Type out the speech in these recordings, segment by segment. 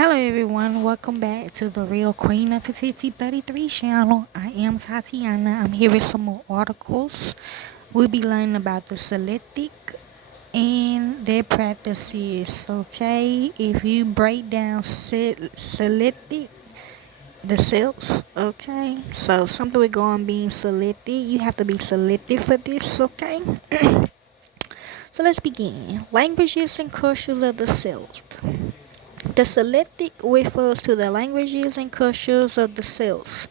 Hello everyone, welcome back to the Real Queen of Petite 33 channel. I am Tatiana. I'm here with some more articles. We'll be learning about the Celtic and their practices, okay? If you break down Celtic, the Celts, okay? So something with going being selected, you have to be selected for this, okay? So let's begin. Languages and cultures of the Celts. The Celtic refers to the languages and cultures of the Celts,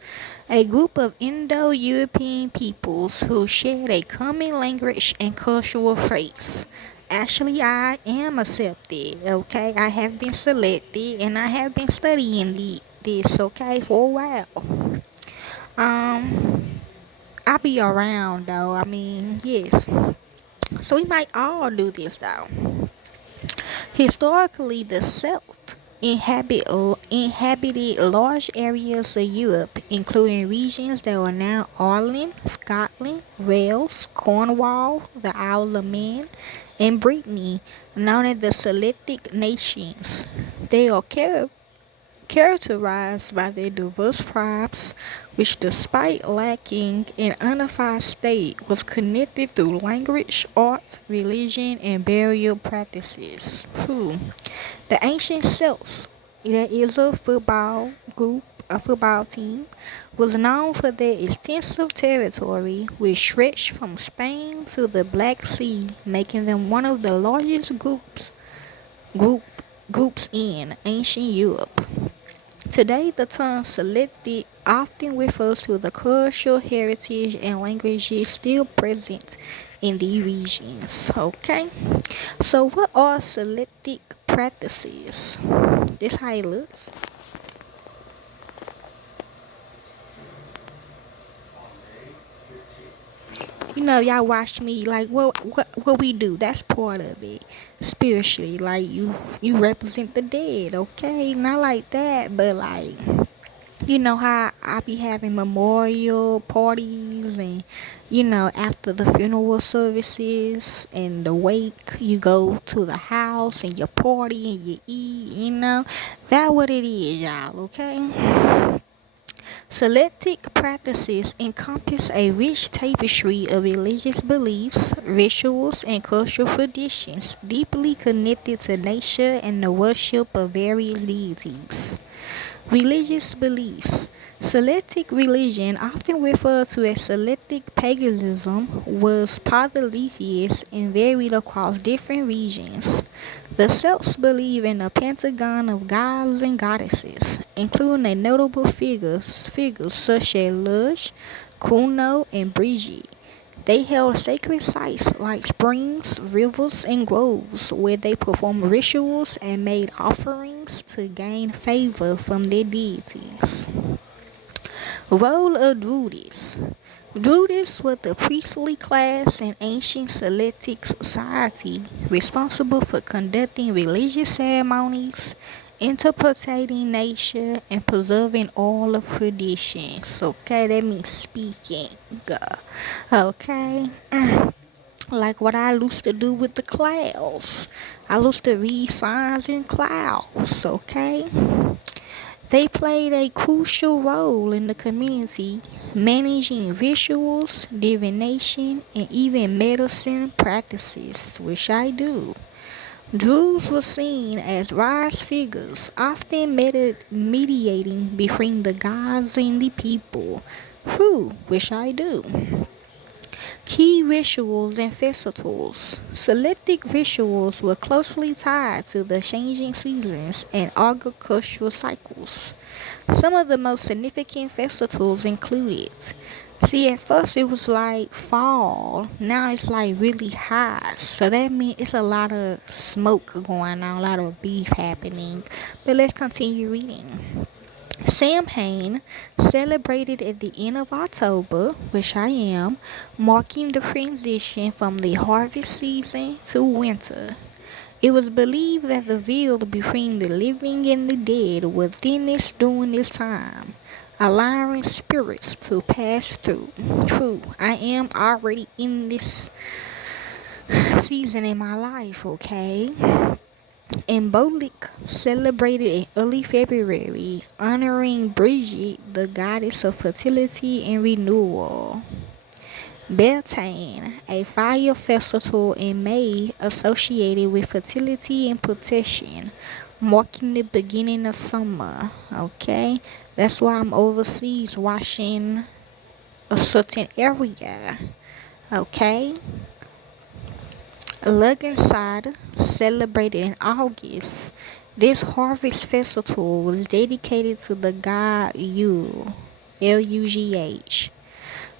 a group of Indo-European peoples who shared a common language and cultural traits. Actually, I am accepted, okay? I have been selected and I have been studying this, okay, for a while. Um, I'll be around though, yes. So we might all do this though. Historically, the Celts inhabited large areas of Europe, including regions that are now Ireland, Scotland, Wales, Cornwall, the Isle of Man, and Brittany, known as the Celtic nations. They are characterized by their diverse tribes, which, despite lacking an unified state, was connected through language, arts, religion, and burial practices. The ancient Celts, that is a football team, was known for their extensive territory, which stretched from Spain to the Black Sea, making them one of the largest group, groups in ancient Europe. Today, the term selected often refers to the cultural heritage and languages still present in these regions. Okay, so what are selected practices? This how it looks. Y'all watch me like what we do. That's part of it. Spiritually, like you represent the dead. Okay, not like that, but like. You know how I be having memorial parties and after the funeral services and the wake you go to the house and you party and you eat, that what it is, y'all, okay? Celtic practices encompass a rich tapestry of religious beliefs, rituals, and cultural traditions deeply connected to nature and the worship of various deities. Religious beliefs. Celtic religion, often referred to as Celtic paganism, was polytheist and varied across different regions. The Celts believe in a pantheon of gods and goddesses, including notable figures such as Lugh, Kuno, and Brigitte. They held sacred sites like springs, rivers, and groves where they performed rituals and made offerings to gain favor from their deities. Role of Druids. Druids were the priestly class in ancient Celtic society responsible for conducting religious ceremonies, interpreting nature, and preserving all of traditions. Okay, that means speaking. Okay. Like what I used to do with the clouds. I used to read signs in clouds, okay? They played a crucial role in the community, managing rituals, divination, and even medicine practices, which I do. Druids were seen as wise figures, often mediating between the gods and the people, which I do. Key rituals and festivals. Celtic rituals were closely tied to the changing seasons and agricultural cycles. Some of the most significant festivals included. See, at first it was like fall. Now it's like really hot. So that means it's a lot of smoke going on, a lot of beef happening. But let's continue reading. Samhain, celebrated at the end of October, which I am, marking the transition from the harvest season to winter. It was believed that the veil between the living and the dead was thinnest during this time, allowing spirits to pass through. True, I am already in this season in my life, okay? Imbolc, celebrated in early February, honoring Bridget, the goddess of fertility and renewal. Beltaine, a fire festival in May associated with fertility and protection, marking the beginning of summer. Okay, that's why I'm overseas watching a certain area. Okay, Lughnasadh, celebrated in August. This harvest festival was dedicated to the god Lugh.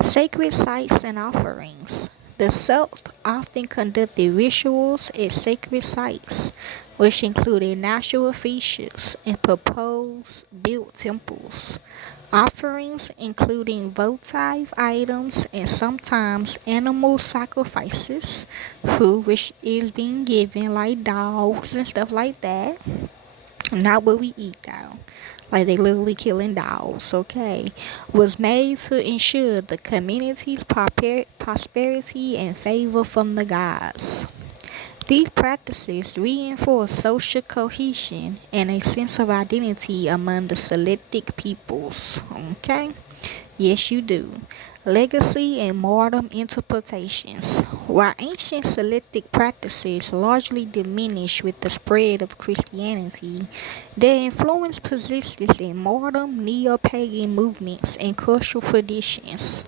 Sacred sites and offerings. The Celts often conducted rituals at sacred sites, which included natural features and purpose-built temples. Offerings including votive items and sometimes animal sacrifices, food which is being given like dogs and stuff like that. Not what we eat though. Like they literally killing dogs, okay? Was made to ensure the community's prosperity and favor from the gods. These practices reinforce social cohesion and a sense of identity among the Celtic peoples. Okay? Yes, you do. Legacy and modern interpretations. While ancient Celtic practices largely diminished with the spread of Christianity, their influence persists in modern neo-pagan movements and cultural traditions.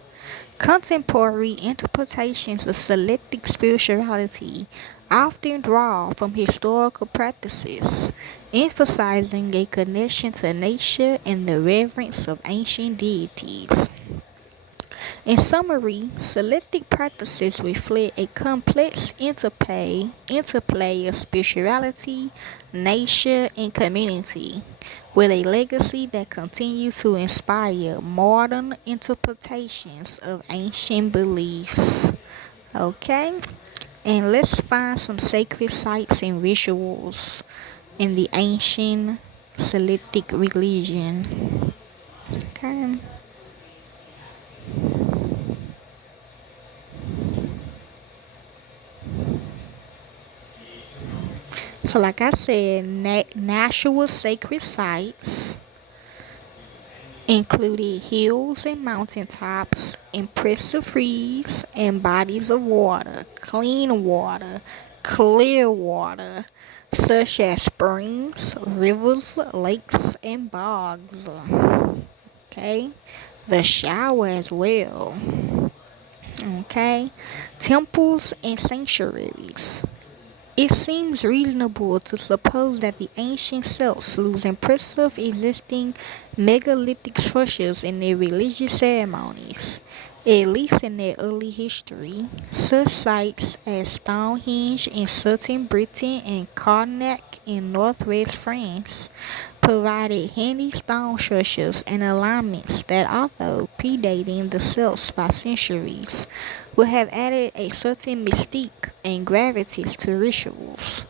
Contemporary interpretations of Celtic spirituality often draw from historical practices, emphasizing a connection to nature and the reverence of ancient deities. In summary, Celtic practices reflect a complex interplay of spirituality, nature, and community, with a legacy that continues to inspire modern interpretations of ancient beliefs. Okay? And let's find some sacred sites and rituals in the ancient Celtic religion. Okay? So, like I said, natural sacred sites included hills and mountaintops, impressive trees, and bodies of water, clean water, clear water, such as springs, rivers, lakes, and bogs. Okay, the shower as well. Okay, temples and sanctuaries. It seems reasonable to suppose that the ancient Celts used impressive existing megalithic structures in their religious ceremonies, at least in their early history. Such sites as Stonehenge in southern Britain and Carnac in northwest France provided handy stone structures and alignments that, although predating the Celts by centuries, would have added a certain mystique and gravitas to rituals.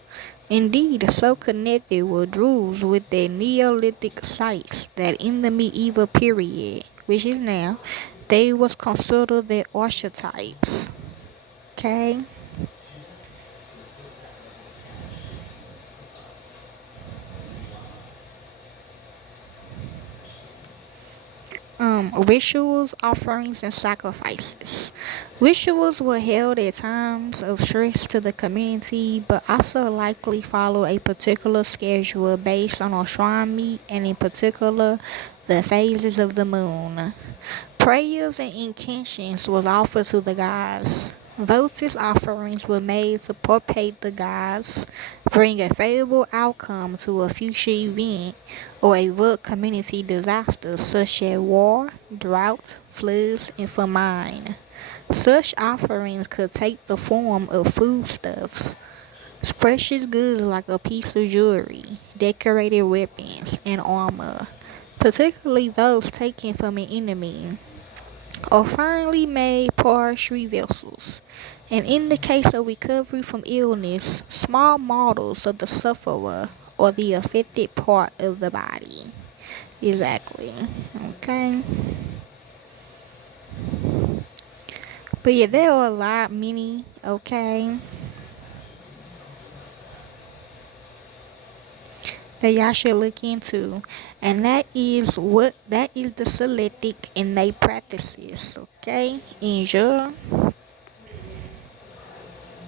Indeed, so connected were Druids with their Neolithic sites that in the medieval period, which is now, they was considered their archetypes. Okay? Rituals, offerings, and sacrifices. Rituals were held at times of stress to the community, but also likely followed a particular schedule based on astronomy and, in particular, the phases of the moon. Prayers and incantations was offered to the gods. Votive offerings were made to propitiate the gods, bring a favorable outcome to a future event, or avert community disasters such as war, drought, floods, and famine. Such offerings could take the form of foodstuffs, precious goods like a piece of jewelry, decorated weapons, and armor, particularly those taken from an enemy, or finely made pottery vessels, and in the case of recovery from illness, small models of the sufferer or the affected part of the body. Exactly. Okay. But yeah, there are a lot, many. Okay. that y'all should look into, and that is the Celtic and they practices. Okay, enjoy.